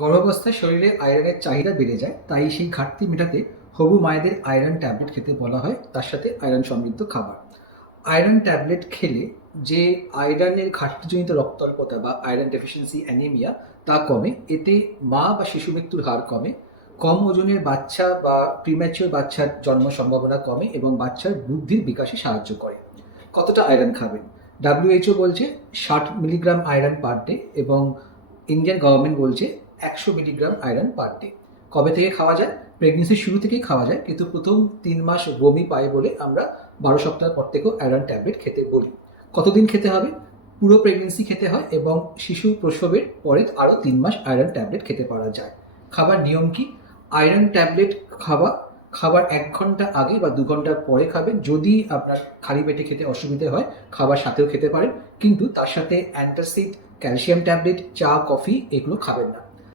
গর্ভাবস্থায় শরীরে আয়রনের চাহিদা বেড়ে যায়, তাই সেই ঘাটতি মেটাতে হবু মায়েদের আয়রন ট্যাবলেট খেতে বলা হয়, তার সাথে আয়রন সমৃদ্ধ খাবার। আয়রন ট্যাবলেট খেলে যে আয়রনের ঘাটতিজনিত রক্তাল্পতা বা আয়রন ডেফিসিয়েন্সি অ্যানিমিয়া, তা কমে। এতে মা বা শিশু মৃত্যুর হার কমে। কম ওজনের বাচ্চা বা প্রিম্যাচিওর বাচ্চার জন্ম সম্ভাবনা কমে এবং বাচ্চার বুদ্ধির বিকাশে সাহায্য করে। কতটা আয়রন খাবেন? ডাব্লিউএইচও বলছে ষাট মিলিগ্রাম আয়রন পার ডে এবং ইন্ডিয়ান গভর্নমেন্ট বলছে একশো মিলিগ্রাম আয়রন পার ডে। কবে থেকে খাওয়া যায়? প্রেগনেন্সির শুরু থেকেই খাওয়া যায়, কিন্তু প্রথম তিন মাস বমি পায় বলে আমরা বারো সপ্তাহ পর থেকেও আয়রন ট্যাবলেট খেতে বলি। কতদিন খেতে হবে? পুরো প্রেগনেন্সি খেতে হয় এবং শিশু প্রসবের পরে আরও তিন মাস আয়রন ট্যাবলেট খেতে পারা যায়। খাবার নিয়ম কি? আয়রন ট্যাবলেট খাওয়া, খাবার এক ঘণ্টা আগে বা দু ঘণ্টা পরে খাবেন। যদি আপনার খালি পেটে খেতে অসুবিধে হয়, খাবার সাথেও খেতে পারেন। কিন্তু তার সাথে অ্যান্টাসিড, ক্যালসিয়াম ট্যাবলেট, চা, কফি এগুলো খাবেন না।